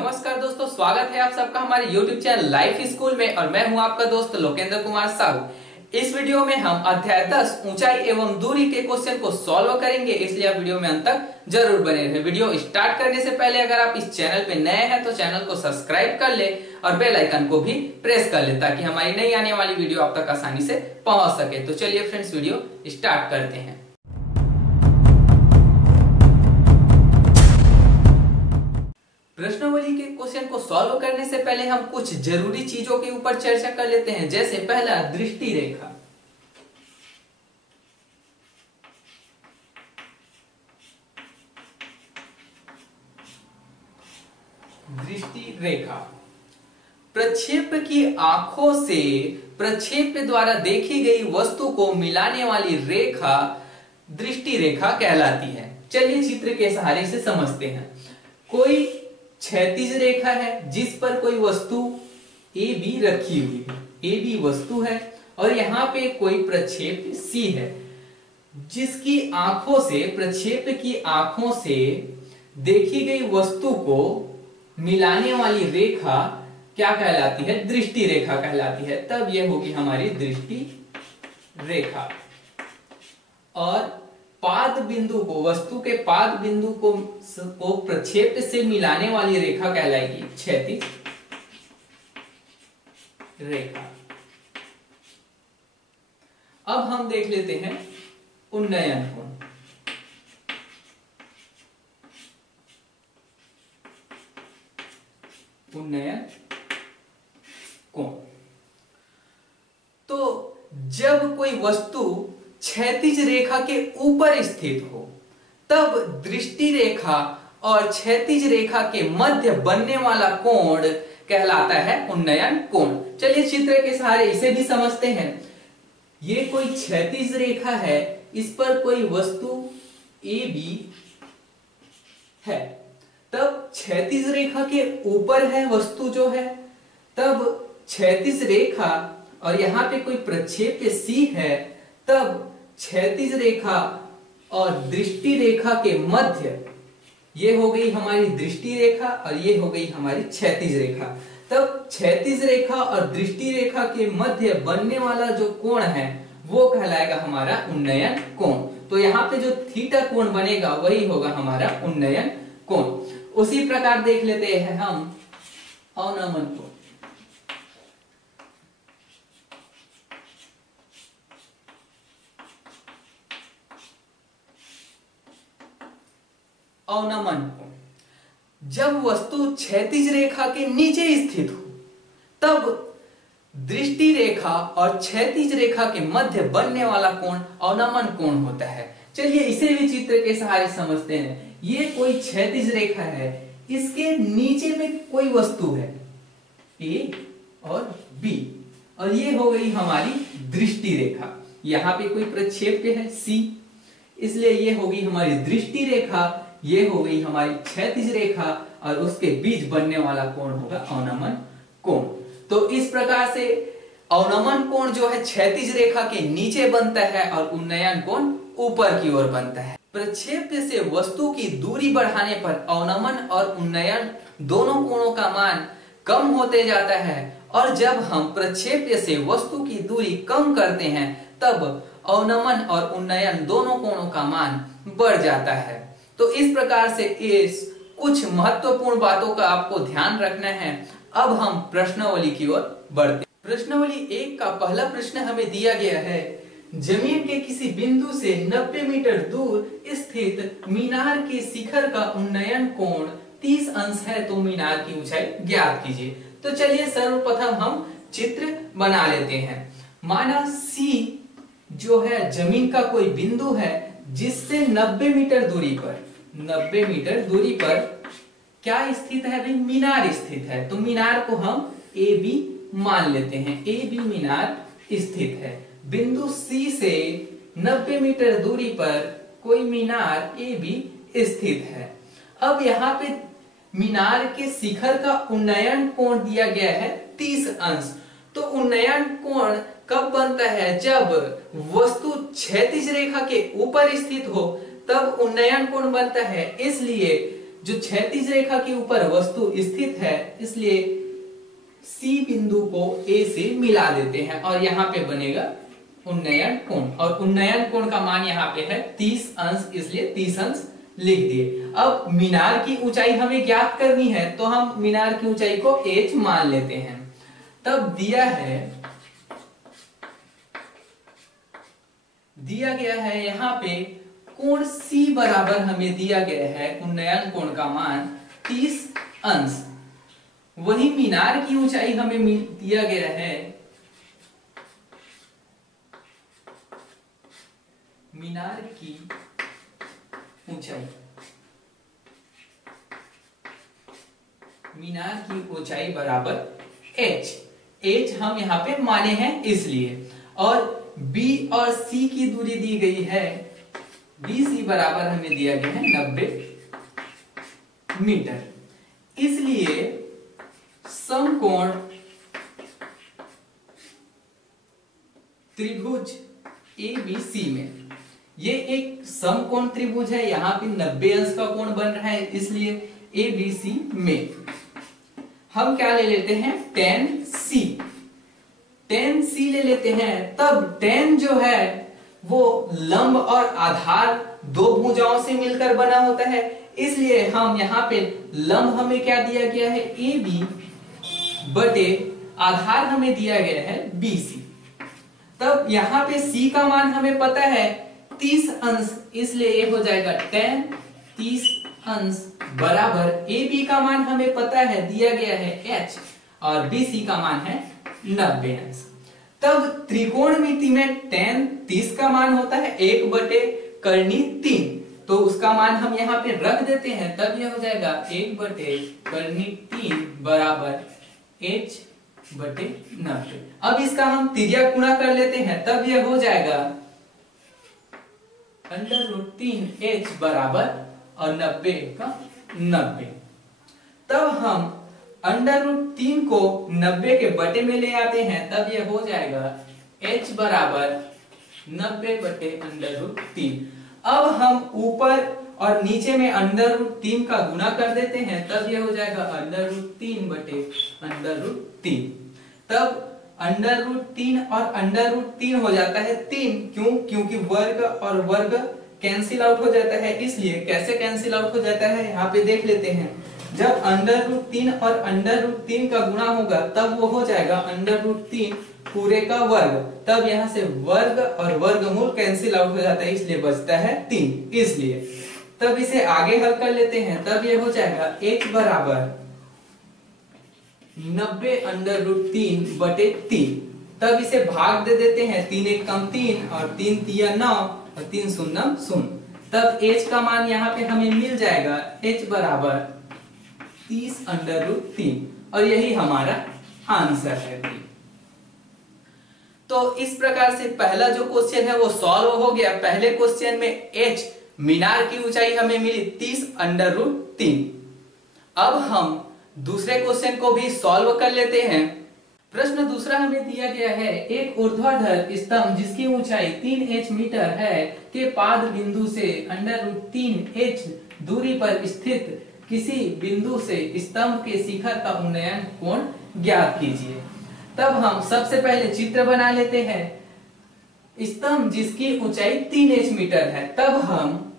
नमस्कार दोस्तों, स्वागत है आप सबका हमारे YouTube चैनल लाइफ स्कूल में और मैं हूं आपका दोस्त लोकेंद्र कुमार साहू। इस वीडियो में हम अध्याय 10 ऊंचाई एवं दूरी के क्वेश्चन को सॉल्व करेंगे, इसलिए आप वीडियो में अंत तक जरूर बने रहें। वीडियो स्टार्ट करने से पहले अगर आप इस चैनल पे नए हैं तो चैनल को सब्सक्राइब कर ले और बेल आइकन को भी प्रेस कर ले ताकि हमारी नई आने वाली वीडियो आप तक आसानी से पहुंच सके। तो चलिए फ्रेंड्स, वीडियो स्टार्ट करते हैं। प्रश्नावली के क्वेश्चन को सॉल्व करने से पहले हम कुछ जरूरी चीजों के ऊपर चर्चा कर लेते हैं। जैसे पहला, दृष्टि रेखा। दृष्टि रेखा प्रक्षेप की आंखों से प्रक्षेप द्वारा देखी गई वस्तु को मिलाने वाली रेखा दृष्टि रेखा कहलाती है। चलिए चित्र के सहारे से समझते हैं। कोई क्षैतिज रेखा है जिस पर कोई वस्तु ए बी रखी हुई है, ए बी वस्तु है और यहाँ पे कोई प्रक्षेप सी है जिसकी आंखों से, प्रक्षेप की आंखों से देखी गई वस्तु को मिलाने वाली रेखा क्या कहलाती है? दृष्टि रेखा कहलाती है। तब यह होगी हमारी दृष्टि रेखा। और पाद बिंदु को, वस्तु के पाद बिंदु को प्रक्षेप से मिलाने वाली रेखा कहलाएगी क्षैतिज रेखा। अब हम देख लेते हैं उन्नयन कोण। उन्नयन कोण तो जब कोई वस्तु क्षैतिज रेखा के ऊपर स्थित हो तब दृष्टि रेखा और क्षैतिज रेखा के मध्य बनने वाला कोण कहलाता है उन्नयन कोण। चलिए चित्र के सहारे इसे भी समझते हैं। ये कोई क्षैतिज रेखा है, इस पर कोई वस्तु ए बी है, तब क्षैतिज रेखा के ऊपर है वस्तु जो है, तब क्षैतिज रेखा और यहाँ पे कोई प्रक्षेप सी है, तब क्षैतिज रेखा और दृष्टि रेखा के मध्य ये हो गई हमारी दृष्टि रेखा और ये हो गई हमारी क्षैतिज रेखा। तब क्षैतिज रेखा और दृष्टि रेखा के मध्य बनने वाला जो कोण है वो कहलाएगा हमारा उन्नयन कोण। तो यहाँ पे जो थीटा कोण बनेगा वही होगा हमारा उन्नयन कोण। उसी प्रकार देख लेते हैं हम अवनमन कोण। अवनमन कोण, जब वस्तु क्षैतिज रेखा के नीचे स्थित हो तब दृष्टि रेखा और क्षैतिज रेखा के मध्य बनने वाला कोण अवनमन कोण होता है। चलिए इसे भी चित्र के सहारे समझते हैं। ये कोई क्षैतिज रेखा है, इसके नीचे में कोई वस्तु है ए और बी और ये हो गई हमारी दृष्टि रेखा। यहाँ पे कोई प्रक्षेप है सी, इसलिए ये होगी हमारी दृष्टि रेखा, ये हो गई हमारी क्षैतिज रेखा और उसके बीच बनने वाला कोण होगा अवनमन कोण। तो इस प्रकार से अवनमन कोण जो है क्षैतिज रेखा के नीचे बनता है और उन्नयन कोण ऊपर की ओर बनता है। प्रक्षेप से वस्तु की दूरी बढ़ाने पर अवनमन और उन्नयन दोनों कोणों का मान कम होते जाता है और जब हम प्रक्षेप से वस्तु की दूरी कम करते हैं तब अवनमन और उन्नयन दोनों कोणों का मान बढ़ जाता है। तो इस प्रकार से इस कुछ महत्वपूर्ण बातों का आपको ध्यान रखना है। अब हम प्रश्नावली की ओर बढ़ते हैं। प्रश्नावली 1 का पहला प्रश्न हमें दिया गया है, जमीन के किसी बिंदु से 90 मीटर दूर स्थित मीनार के शिखर का उन्नयन कोण 30 अंश है तो मीनार की ऊंचाई ज्ञात कीजिए। तो चलिए सर्वप्रथम हम चित्र बना लेते हैं। माना सी जो है जमीन का कोई बिंदु है जिससे 90 मीटर दूरी पर, 90 मीटर दूरी पर क्या स्थित है भाई? मीनार स्थित है। तो मीनार को हम ए बी मान लेते हैं। ए बी मीनार स्थित है। बिंदु सी से 90 मीटर दूरी पर कोई मीनार ए बी स्थित है। अब यहाँ पे मीनार के शिखर का उन्नयन कोण दिया गया है 30 अंश। तो उन्नयन कोण कब बनता है? जब वस्तु क्षैतिज रेखा के ऊपर स्थित हो तब उन्नयन कोण बनता है। इसलिए जो क्षैतिज रेखा के ऊपर वस्तु स्थित है, इसलिए सी बिंदु को ए से मिला देते हैं और यहाँ पे बनेगा उन्नयन कोण, और उन्नयन कोण का मान यहाँ पे है 30 अंश, इसलिए 30 अंश लिख दिए। अब मीनार की ऊंचाई हमें ज्ञात करनी है, तो हम मीनार की ऊंचाई को h मान लेते हैं। तब दिया गया है यहाँ पे कोण C बराबर हमें दिया गया है उन्नयन कोण का मान 30 अंश। वही मीनार की ऊंचाई हमें दिया गया है, मीनार की ऊंचाई बराबर h हम यहाँ पे माने हैं इसलिए, और B और C की दूरी दी गई है, BC बराबर हमें दिया गया है 90 मीटर। इसलिए समकोण त्रिभुज ABC में, ये एक समकोण त्रिभुज है, यहाँ पे 90 अंश का कोण बन रहा है, इसलिए ABC में हम क्या ले लेते हैं, tan C ले लेते हैं। तब tan जो है वो लंब और आधार दो भुजाओं से मिलकर बना होता है, इसलिए हम यहाँ पे लंब हमें क्या दिया गया है AB बटे आधार हमें दिया गया है BC। तब यहाँ पे C का मान हमें पता है 30 अंश, इसलिए ये हो जाएगा tan 30 अंश बराबर AB का मान हमें पता है दिया गया है h, और BC का मान है 90 अंश। तब त्रिकोणमिति में tan 30 का मान होता है 1 बटे कर्णी 3, तो उसका मान हम यहाँ पे रख देते हैं। तब यह हो जाएगा 1 बटे कर्णी 3 बराबर h बटे 90। अब इसका हम तिर्यक गुणा कर लेते हैं, तब यह हो जाएगा √3h बराबर और 90 का 90। तब हम √3 को 90 के बटे में ले आते हैं, तब यह हो जाएगा h बराबर 90 बटे √3। अब हम ऊपर और नीचे में √3 का गुणा कर देते हैं, तब यह हो जाएगा √3 बटे √3। तब √3 और √3 हो जाता है 3, क्यों? क्योंकि वर्ग और वर्ग कैंसिल आउट हो जाता है, इसलिए कैसे कैंसिल आउट हो जाता है यहाँ पे देख लेते हैं। जब √3 और √3 का गुणा होगा तब वो हो जाएगा √3 पूरे का वर्ग, तब यहाँ से वर्ग और वर्गमूल कैंसिल आउट हो जाता है, इसलिए बचता है 3। इसलिए तब इसे आगे हल कर लेते हैं, तब ये हो जाएगा h बराबर 90 √3 बटे 3। तब इसे भाग दे देते हैं, 3 1 कम 3 और 3 3 9 और 3 0 0। तब h का मान यहाँ पे हमें मिल जाएगा h बराबर 30 √3, और यही हमारा आंसर है। तो इस प्रकार से पहला जो क्वेश्चन है वो सॉल्व हो गया। पहले क्वेश्चन में h मीनार की ऊंचाई हमें मिली 30 √3। अब हम दूसरे क्वेश्चन को भी सॉल्व कर लेते हैं। प्रश्न दूसरा हमें दिया गया है, एक ऊर्ध्वाधर स्तंभ जिसकी ऊंचाई 3h मीटर है के पाद बिंदु से √3h दूरी पर स्थित किसी बिंदु से स्तंभ के शिखर का उन्नयन कोण ज्ञात कीजिए। तब हम सबसे पहले चित्र बना लेते हैं। स्तंभ जिसकी ऊंचाई 3h मीटर है, तब हम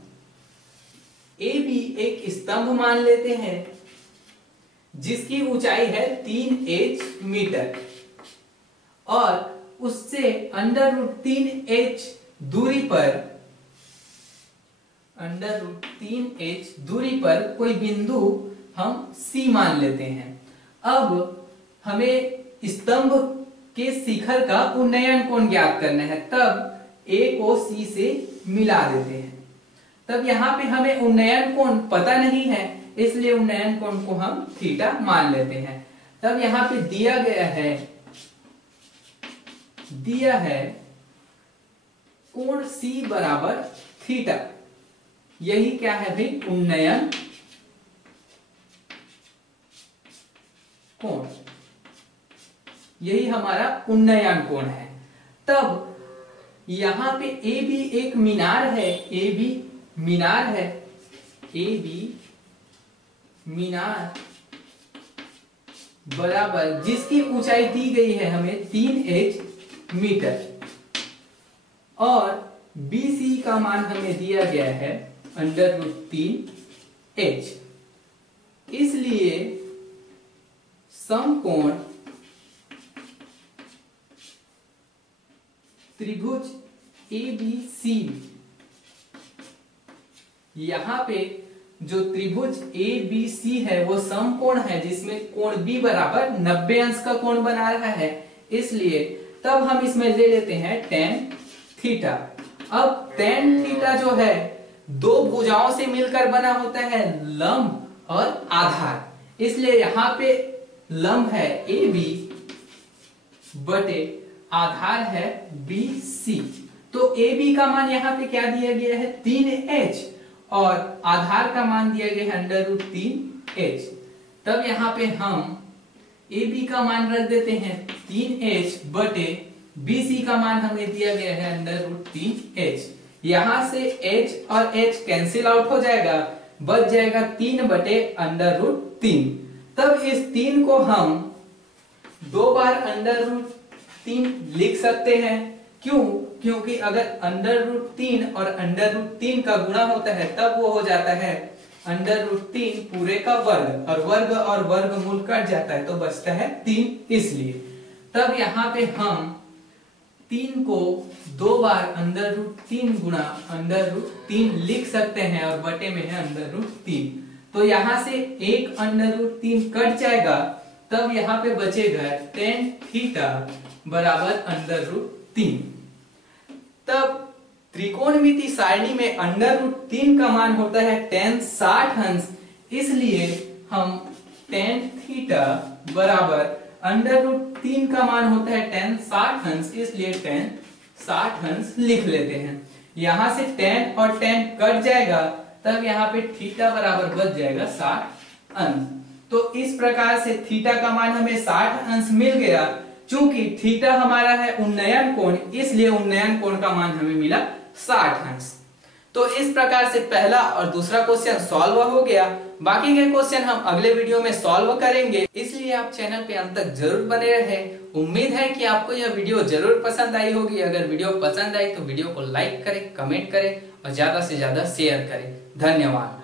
AB एक स्तंभ मान लेते हैं जिसकी ऊंचाई है 3h मीटर, और उससे √3h दूरी पर कोई बिंदु हम C मान लेते हैं। अब हमें स्तंभ के शिखर का उन्नयन कोण ज्ञात करना है, तब A को C से मिला देते हैं। तब यहाँ पे हमें उन्नयन कोण पता नहीं है, इसलिए उन्नयन कोण को हम थीटा मान लेते हैं। तब यहाँ पे दिया है कोण C बराबर थीटा। यही क्या है भाई, उन्नयन कोण, यही हमारा उन्नयन कोण है। तब यहाँ पे AB एक मीनार है, AB मीनार बराबर, जिसकी ऊंचाई दी गई है हमें 3h मीटर, और BC का मान हमें दिया गया है √3h। इसलिए समकोण त्रिभुज ABC, यहां पे जो त्रिभुज ABC है वो समकोण है जिसमें कोण B बराबर 90 अंश का कोण बना रहा है। इसलिए तब हम इसमें ले लेते हैं tan थीटा। अब tan थीटा जो है दो भुजाओं से मिलकर बना होता है, लंब और आधार। इसलिए यहां पे लंब है AB बटे आधार है BC। तो AB का मान यहाँ पे क्या दिया गया है 3h, और आधार का मान दिया गया है √3h। तब यहाँ पे हम AB का मान रख देते हैं 3h बटे BC का मान हमें दिया गया है √3h। यहां से h और h कैंसिल आउट हो जाएगा, बच जाएगा 3 बटे √3। तब इस 3 को हम 2 बार √3 लिख सकते हैं। क्यों? क्योंकि अगर √3 और √3 का गुणा होता है तब वो हो जाता है √3 पूरे का वर्ग, और वर्गमूल कट जाता है तो बचता है 3। इसलिए तब यहाँ पे हम 3 को 2 बार √3 गुणा √3 लिख सकते हैं, और बटे में है √3। तो यहां से एक √3 कट जाएगा, तब यहाँ पे बचेगा tan थीटा बराबर √3। तब त्रिकोणमिति सारणी में √3 का मान होता है tan 60 अंश। इसलिए हम tan थीटा बराबर √3 का मान होता है tan 60 अंश, इसलिए tan 60 अंश लिख लेते हैं। यहां से tan और tan कट जाएगा, तब यहाँ पे थीटा बराबर बच जाएगा 60 अंश। तो इस प्रकार से थीटा का मान हमें 60 अंश मिल गया। चूंकि थीटा हमारा है उन्नयन कोण, इसलिए उन्नयन कोण का मान हमें मिला 60 अंश। तो इस प्रकार से पहला और दूसरा क्वेश्चन सॉल्व हो गया। बाकी के क्वेश्चन हम अगले वीडियो में सॉल्व करेंगे, इसलिए आप चैनल पे अंत तक जरूर बने रहे। उम्मीद है कि आपको यह वीडियो जरूर पसंद आई होगी। अगर वीडियो पसंद आई तो वीडियो को लाइक करें, कमेंट करें और ज्यादा से ज्यादा शेयर करें। धन्यवाद।